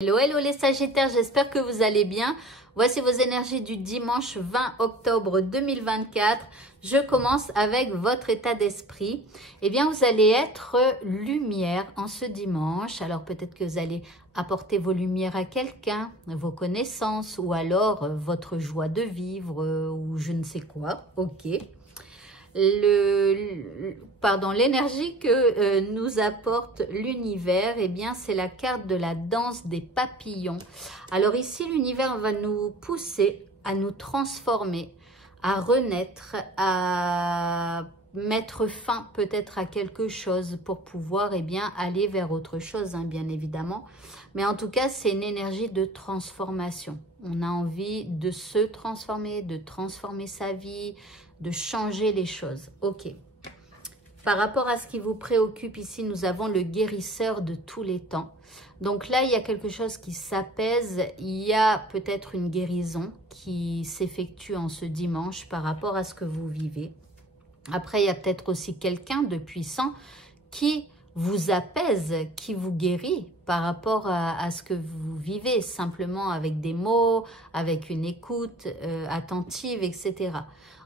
Hello, hello les Sagittaires, j'espère que vous allez bien. Voici vos énergies du dimanche 20 octobre 2024. Je commence avec votre état d'esprit. Eh bien, vous allez être lumière en ce dimanche. Alors, peut-être que vous allez apporter vos lumières à quelqu'un, vos connaissances, ou alors votre joie de vivre, ou je ne sais quoi. Ok. L'énergie que nous apporte l'univers, eh bien, c'est la carte de la danse des papillons. Alors ici, l'univers va nous pousser à nous transformer, à renaître, à mettre fin peut-être à quelque chose pour pouvoir aller vers autre chose, bien évidemment. Mais en tout cas, c'est une énergie de transformation. On a envie de se transformer, de transformer sa vie, de changer les choses. Ok. Par rapport à ce qui vous préoccupe ici, nous avons le guérisseur de tous les temps. Donc là, il y a quelque chose qui s'apaise. Il y a peut-être une guérison qui s'effectue en ce dimanche par rapport à ce que vous vivez. Après, il y a peut-être aussi quelqu'un de puissant qui vous apaise, qui vous guérit par rapport à ce que vous vivez, simplement avec des mots, avec une écoute attentive, etc.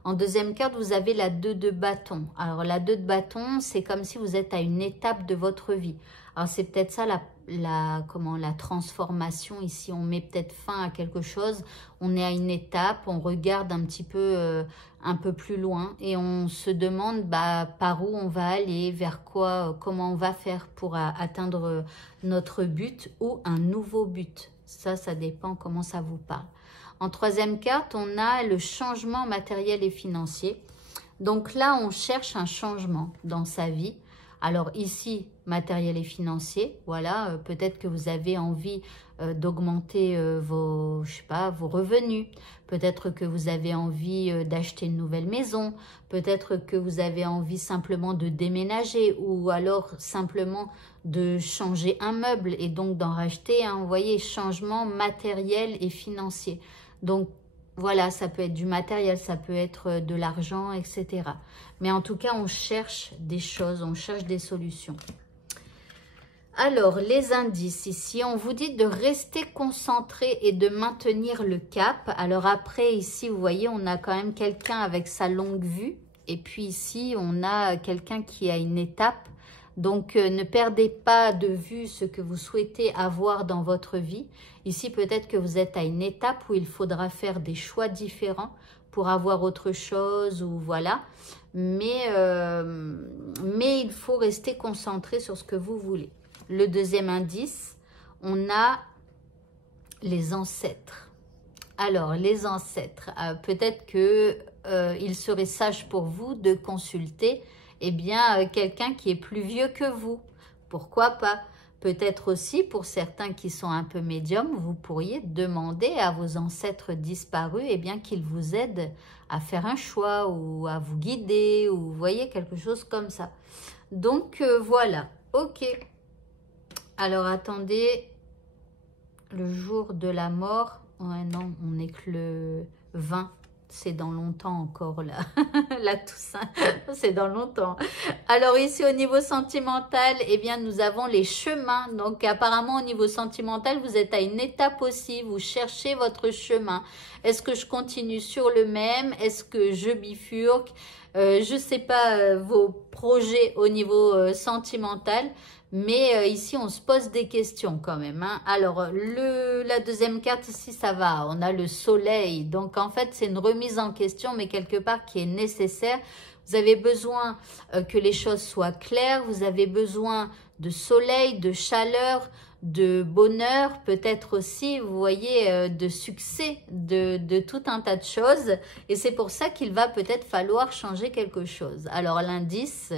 En deuxième carte, vous avez la 2 de bâton. Alors, la 2 de bâton, c'est comme si vous êtes à une étape de votre vie. Alors, c'est peut-être ça la transformation ici. On met peut-être fin à quelque chose. On est à une étape, on regarde un peu plus loin et on se demande par où on va aller, vers quoi, comment on va faire pour atteindre notre but ou un nouveau but. Ça dépend comment ça vous parle. En troisième carte, on a le changement matériel et financier. Donc là, on cherche un changement dans sa vie. Alors ici, matériel et financier, voilà, peut-être que vous avez envie d'augmenter vos revenus. Peut-être que vous avez envie d'acheter une nouvelle maison. Peut-être que vous avez envie simplement de déménager ou alors simplement de changer un meuble et donc d'en racheter un. Vous voyez, changement matériel et financier. Donc, voilà, ça peut être du matériel, ça peut être de l'argent, etc. Mais en tout cas, on cherche des choses, on cherche des solutions. Alors, les indices ici, on vous dit de rester concentré et de maintenir le cap. Alors après, ici, vous voyez, on a quand même quelqu'un avec sa longue vue. Et puis ici, on a quelqu'un qui a une étape. Donc, ne perdez pas de vue ce que vous souhaitez avoir dans votre vie. Ici, peut-être que vous êtes à une étape où il faudra faire des choix différents pour avoir autre chose ou voilà. Mais il faut rester concentré sur ce que vous voulez. Le deuxième indice, on a les ancêtres. Alors, les ancêtres, peut-être que il serait sage pour vous de consulter quelqu'un qui est plus vieux que vous. Pourquoi pas? Peut-être aussi, pour certains qui sont un peu médiums, vous pourriez demander à vos ancêtres disparus qu'ils vous aident à faire un choix ou à vous guider, ou vous voyez, quelque chose comme ça. Donc, voilà. Ok. Alors, attendez. Le jour de la mort. Ouais, non, on n'est que le 20. C'est dans longtemps encore, là. La Toussaint, c'est dans longtemps. Alors ici, au niveau sentimental, nous avons les chemins. Donc, apparemment, au niveau sentimental, vous êtes à une étape aussi. Vous cherchez votre chemin. Est-ce que je continue sur le même? Est-ce que je bifurque? Je ne sais pas vos projets au niveau sentimental. Mais ici, on se pose des questions quand même. Alors, la deuxième carte ici, ça va. On a le soleil. Donc, en fait, c'est une remise en question, mais quelque part qui est nécessaire. Vous avez besoin que les choses soient claires. Vous avez besoin de soleil, de chaleur, de bonheur. Peut-être aussi, vous voyez, de succès, de tout un tas de choses. Et c'est pour ça qu'il va peut-être falloir changer quelque chose. Alors, l'indice...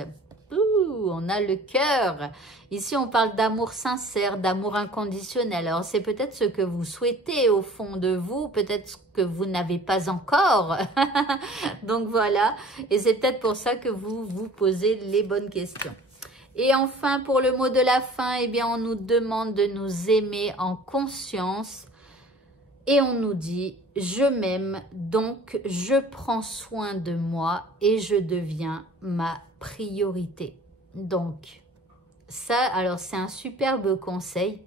on a le cœur. Ici, on parle d'amour sincère, d'amour inconditionnel. Alors, c'est peut-être ce que vous souhaitez au fond de vous, peut-être ce que vous n'avez pas encore. Donc, voilà. Et c'est peut-être pour ça que vous vous posez les bonnes questions. Et enfin, pour le mot de la fin, on nous demande de nous aimer en conscience. Et on nous dit, je m'aime, donc je prends soin de moi et je deviens ma priorité. Donc, ça, alors c'est un superbe conseil,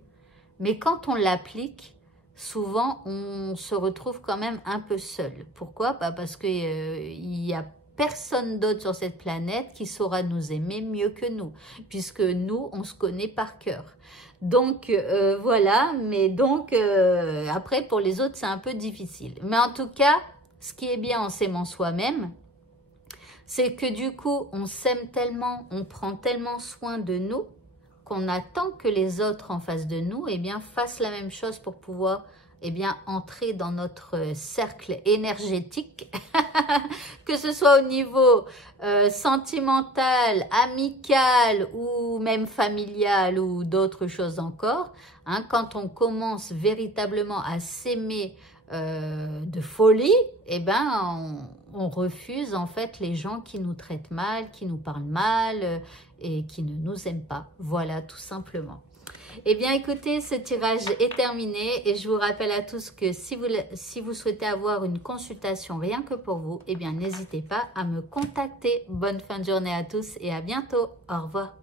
mais quand on l'applique, souvent on se retrouve quand même un peu seul. Pourquoi? Parce que il y a personne d'autre sur cette planète qui saura nous aimer mieux que nous, puisque nous, on se connaît par cœur. Donc voilà, mais donc après pour les autres c'est un peu difficile. Mais en tout cas, ce qui est bien en s'aimant soi-même, c'est que du coup on s'aime tellement, on prend tellement soin de nous, qu'on attend que les autres en face de nous eh bien, fassent la même chose pour pouvoir eh bien, entrer dans notre cercle énergétique, que ce soit au niveau sentimental, amical ou même familial ou d'autres choses encore. Hein, quand on commence véritablement à s'aimer de folie, eh ben, on refuse en fait les gens qui nous traitent mal, qui nous parlent mal et qui ne nous aiment pas. Voilà, tout simplement. Eh bien, écoutez, ce tirage est terminé et je vous rappelle à tous que si vous souhaitez avoir une consultation rien que pour vous, eh bien, n'hésitez pas à me contacter. Bonne fin de journée à tous et à bientôt. Au revoir.